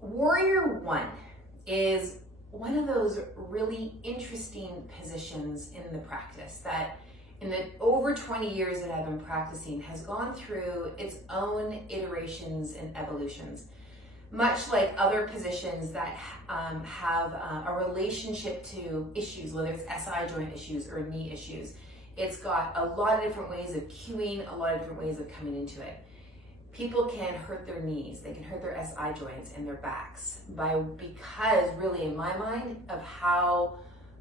Warrior One is one of those really interesting positions in the practice that in the over 20 years that I've been practicing has gone through its own iterations and evolutions. Much like other positions that have a relationship to issues, whether it's SI joint issues or knee issues, it's got a lot of different ways of cueing, a lot of different ways of coming into it. People can hurt their knees, they can hurt their SI joints and their backs because really in my mind of how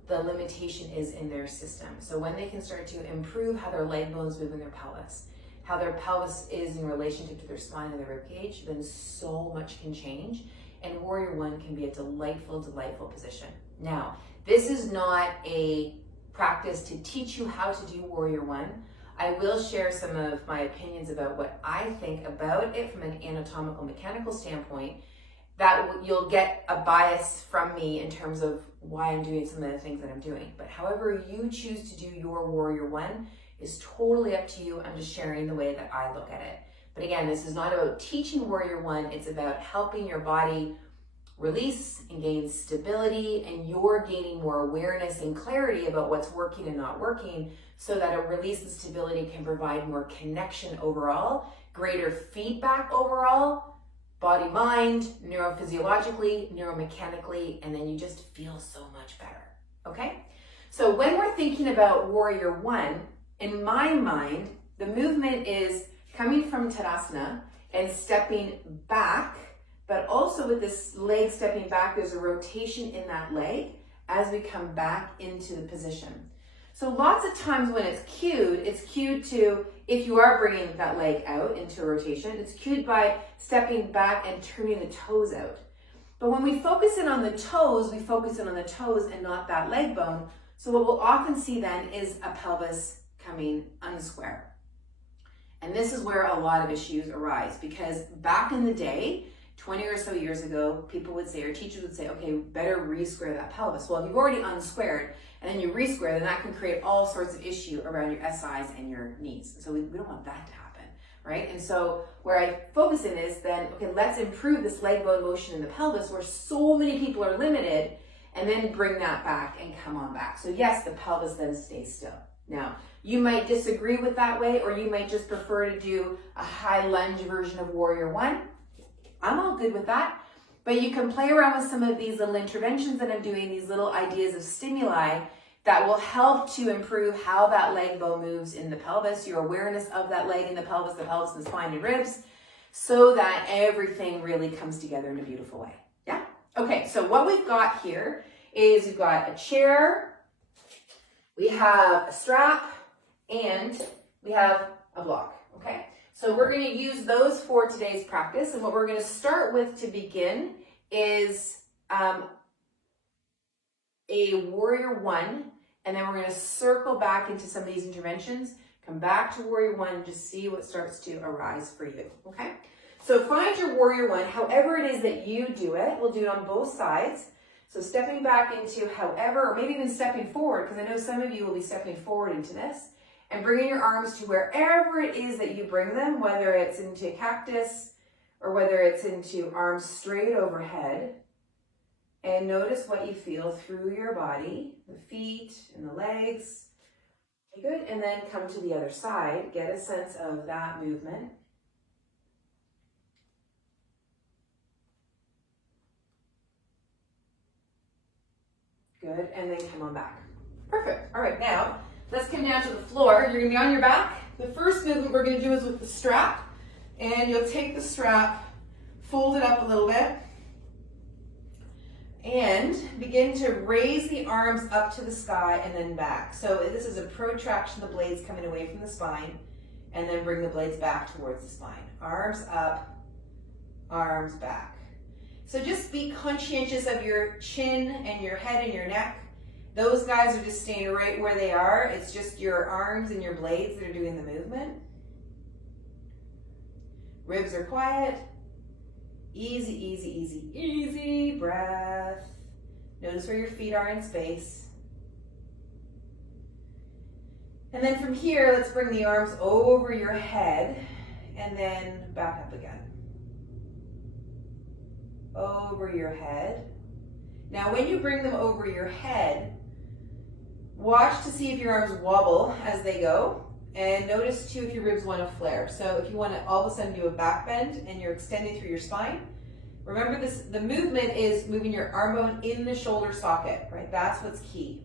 the limitation is in their system. So when they can start to improve how their leg bones move in their pelvis, how their pelvis is in relationship to their spine and their rib cage, then so much can change. And Warrior One can be a delightful, delightful position. Now, this is not a practice to teach you how to do Warrior One. I will share some of my opinions about what I think about it from an anatomical mechanical standpoint, that you'll get a bias from me in terms of why I'm doing some of the things that I'm doing. But however you choose to do your Warrior One is totally up to you. I'm just sharing the way that I look at it. But again, this is not about teaching Warrior One. It's about helping your body release and gain stability, and you're gaining more awareness and clarity about what's working and not working, so that a release and stability can provide more connection overall, greater feedback overall, body, mind, neurophysiologically, neuromechanically, and then you just feel so much better, okay? So when we're thinking about Warrior One, in my mind, the movement is coming from Tadasana and stepping back, but also with this leg stepping back, there's a rotation in that leg as we come back into the position. So lots of times when it's cued to, if you are bringing that leg out into a rotation, it's cued by stepping back and turning the toes out. But when we focus in on the toes, we focus in on the toes and not that leg bone. So what we'll often see then is a pelvis coming unsquare. And this is where a lot of issues arise, because back in the day, 20 or so years ago, people would say, or teachers would say, okay, better re-square that pelvis. Well, if you've already unsquared and then you re-square, then that can create all sorts of issue around your SIs and your knees. So we don't want that to happen, right? And so where I focus in is then, okay, let's improve this leg bone motion in the pelvis where so many people are limited, and then bring that back and come on back. So yes, the pelvis then stays still. Now, you might disagree with that way, or you might just prefer to do a high lunge version of Warrior One. I'm all good with that, but you can play around with some of these little interventions that I'm doing, these little ideas of stimuli that will help to improve how that leg bone moves in the pelvis, your awareness of that leg in the pelvis, and the spine and ribs, so that everything really comes together in a beautiful way. Yeah? Okay, so what we've got here is we've got a chair, we have a strap, and we have a block, okay? So we're going to use those for today's practice, and what we're going to start with to begin is a Warrior One, and then we're going to circle back into some of these interventions, come back to Warrior One, and just see what starts to arise for you, okay? So find your Warrior One, however it is that you do it. We'll do it on both sides. So stepping back into however, or maybe even stepping forward, because I know some of you will be stepping forward into this, and bringing your arms to wherever it is that you bring them, whether it's into cactus or whether it's into arms straight overhead. And notice what you feel through your body, the feet and the legs. Okay, good. And then come to the other side. Get a sense of that movement. Good. And then come on back. Perfect. All right, now let's come down to the floor. You're going to be on your back. The first movement we're going to do is with the strap. And you'll take the strap, fold it up a little bit, and begin to raise the arms up to the sky and then back. So this is a protraction, the blades coming away from the spine, and then bring the blades back towards the spine. Arms up, arms back. So just be conscientious of your chin and your head and your neck. Those guys are just staying right where they are. It's just your arms and your blades that are doing the movement. Ribs are quiet. Easy, easy, easy, easy breath. Notice where your feet are in space. And then from here, let's bring the arms over your head and then back up again. over your head. Now when you bring them over your head, watch to see if your arms wobble as they go, and notice too if your ribs want to flare. So if you want to all of a sudden do a back bend and you're extending through your spine, remember this, the movement is moving your arm bone in the shoulder socket, right? That's what's key.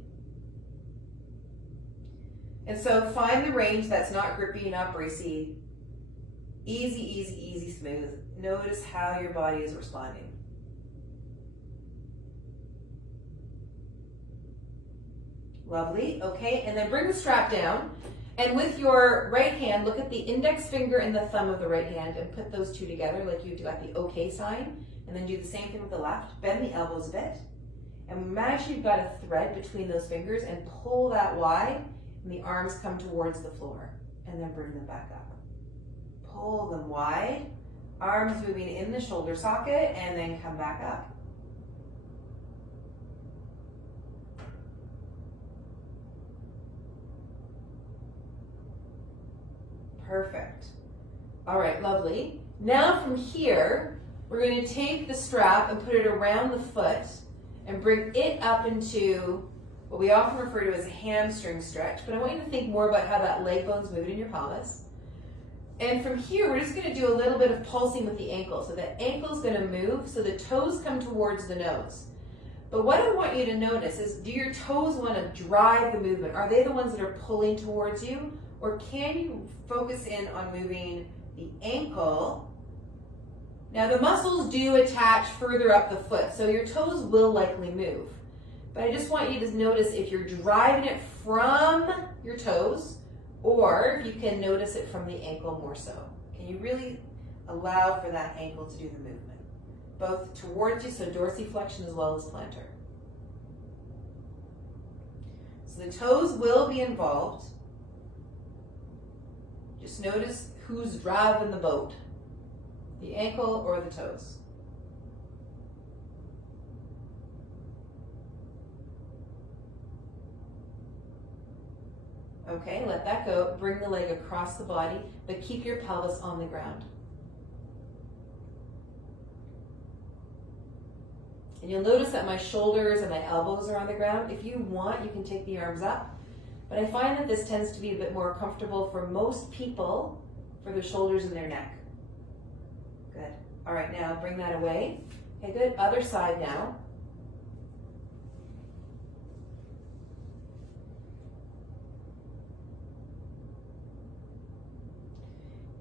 And so find the range that's not grippy, not bracey. Easy, easy, easy, smooth. Notice how your body is responding. Lovely, okay, and then bring the strap down. And with your right hand, look at the index finger and the thumb of the right hand and put those two together like you do at the OK sign. And then do the same thing with the left. Bend the elbows a bit. And imagine you've got a thread between those fingers and pull that wide and the arms come towards the floor. And then bring them back up. Pull them wide. Arms moving in the shoulder socket and then come back up. Perfect. All right, lovely. Now from here, we're going to take the strap and put it around the foot and bring it up into what we often refer to as a hamstring stretch. But I want you to think more about how that leg bone's moving in your pelvis. And from here, we're just going to do a little bit of pulsing with the ankle. So the ankle's going to move, so the toes come towards the nose. But what I want you to notice is, do your toes want to drive the movement? Are they the ones that are pulling towards you? Or can you focus in on moving the ankle? Now the muscles do attach further up the foot, so your toes will likely move. But I just want you to notice if you're driving it from your toes, or if you can notice it from the ankle more so. Can you really allow for that ankle to do the movement? Both towards you, so dorsiflexion as well as plantar. So the toes will be involved. Just notice who's driving the boat, the ankle or the toes. Okay, let that go. Bring the leg across the body, but keep your pelvis on the ground. And you'll notice that my shoulders and my elbows are on the ground. If you want, you can take the arms up. But I find that this tends to be a bit more comfortable for most people for their shoulders and their neck. Good. All right, now bring that away. Okay, good. Other side now.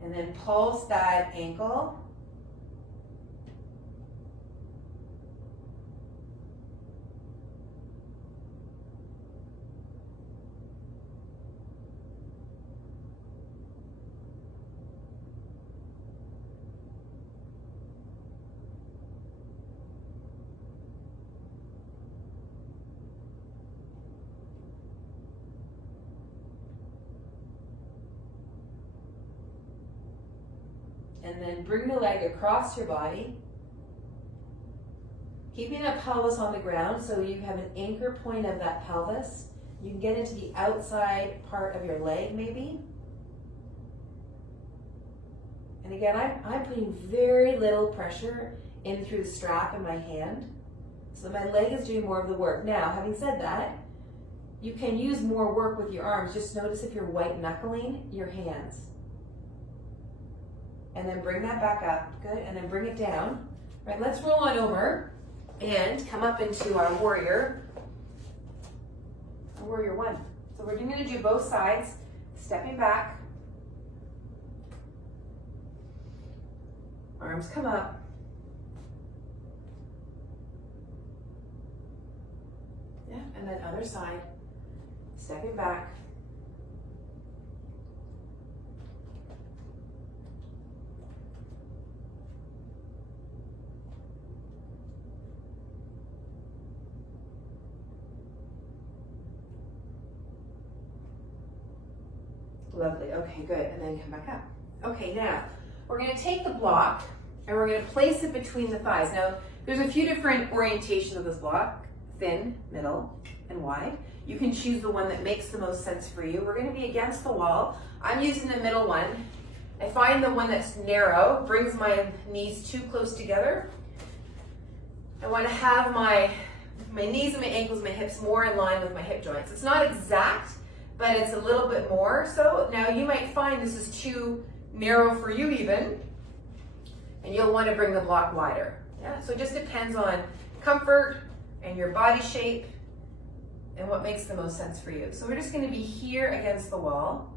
And then pulse that ankle. And then bring the leg across your body, keeping that pelvis on the ground so you have an anchor point of that pelvis. You can get into the outside part of your leg maybe. And again, I'm putting very little pressure in through the strap in my hand, so my leg is doing more of the work. Now, having said that, you can use more work with your arms. Just notice if you're white knuckling your hands. And then bring that back up, good, and then bring it down. Right, let's roll on over and come up into our warrior one. So we're going to do both sides, stepping back. Arms come up. Yeah, and then other side, stepping back. Lovely, okay, good, and then come back up. Okay, now, we're gonna take the block and we're gonna place it between the thighs. Now, there's a few different orientations of this block, thin, middle, and wide. You can choose the one that makes the most sense for you. We're gonna be against the wall. I'm using the middle one. I find the one that's narrow brings my knees too close together. I want to have my knees and my ankles and my hips more in line with my hip joints. It's not exact, but it's a little bit more so. Now you might find this is too narrow for you even, and you'll want to bring the block wider. Yeah, so it just depends on comfort and your body shape and what makes the most sense for you. So we're just going to be here against the wall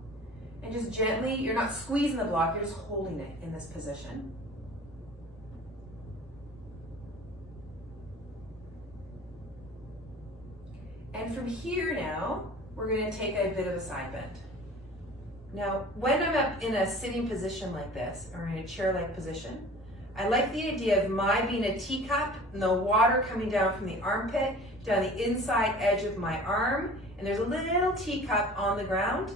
and just gently, you're not squeezing the block, you're just holding it in this position. And from here now, we're going to take a bit of a side bend. Now, when I'm up in a sitting position like this, or in a chair-like position, I like the idea of my being a teacup and the water coming down from the armpit down the inside edge of my arm, and there's a little teacup on the ground,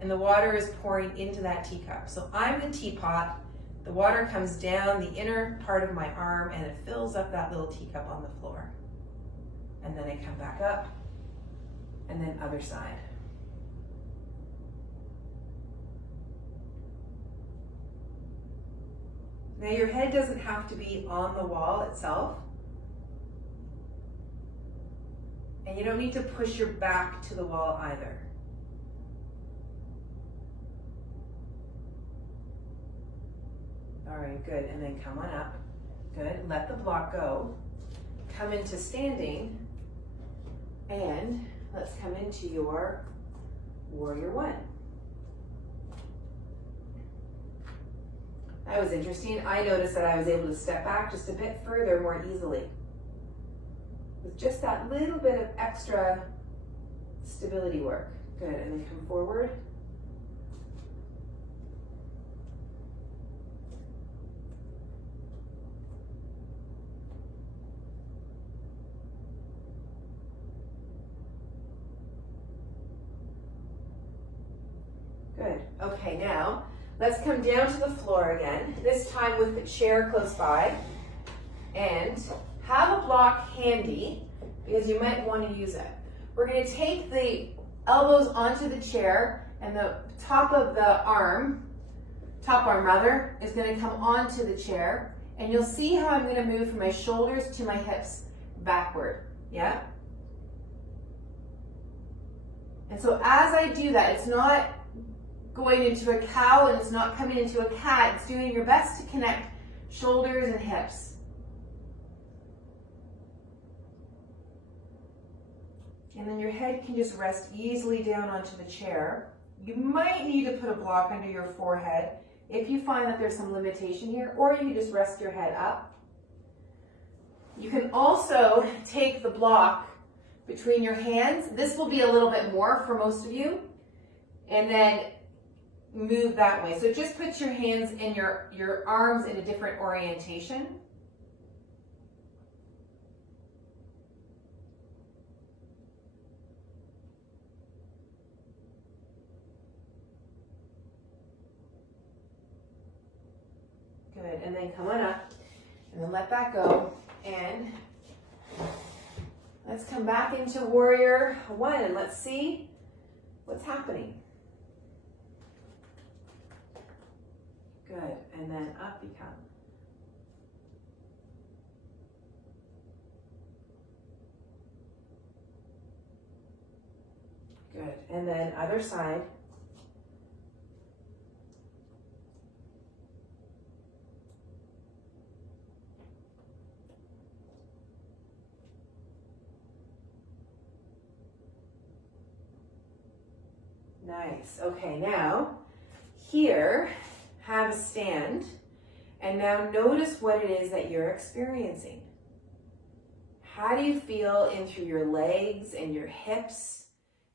and the water is pouring into that teacup. So I'm the teapot, the water comes down the inner part of my arm, and it fills up that little teacup on the floor. And then I come back up, and then other side. Now your head doesn't have to be on the wall itself. And you don't need to push your back to the wall either. All right, good. And then come on up. Good. Let the block go. Come into standing. And let's come into your warrior one. That was interesting. I noticed that I was able to step back just a bit further more easily. With just that little bit of extra stability work. Good, and then come forward. Good, okay, now let's come down to the floor again, this time with the chair close by, and have a block handy because you might want to use it. We're going to take the elbows onto the chair, and the top of the arm, is going to come onto the chair, and you'll see how I'm going to move from my shoulders to my hips backward, yeah? And so as I do that, it's not going into a cow and it's not coming into a cat. It's doing your best to connect shoulders and hips. And then your head can just rest easily down onto the chair. You might need to put a block under your forehead if you find that there's some limitation here, or you can just rest your head up. You can also take the block between your hands. This will be a little bit more for most of you. And then move that way. So just put your hands and your arms in a different orientation. Good, and then come on up, and then let that go, and let's come back into warrior one, and let's see what's happening. Good, and then up you come. Good, and then other side. Nice, okay, now here, have a stand, and now notice what it is that you're experiencing. How do you feel in through your legs and your hips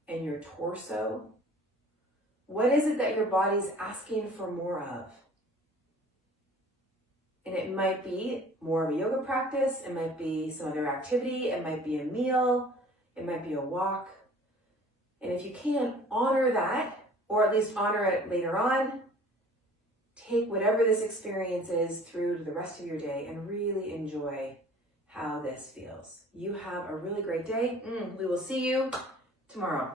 and your torso? What is it that your body's asking for more of? And it might be more of a yoga practice, it might be some other activity, it might be a meal, it might be a walk. And if you can, honor that, or at least honor it later on. Take whatever this experience is through to the rest of your day and really enjoy how this feels. You have a really great day. We will see you tomorrow.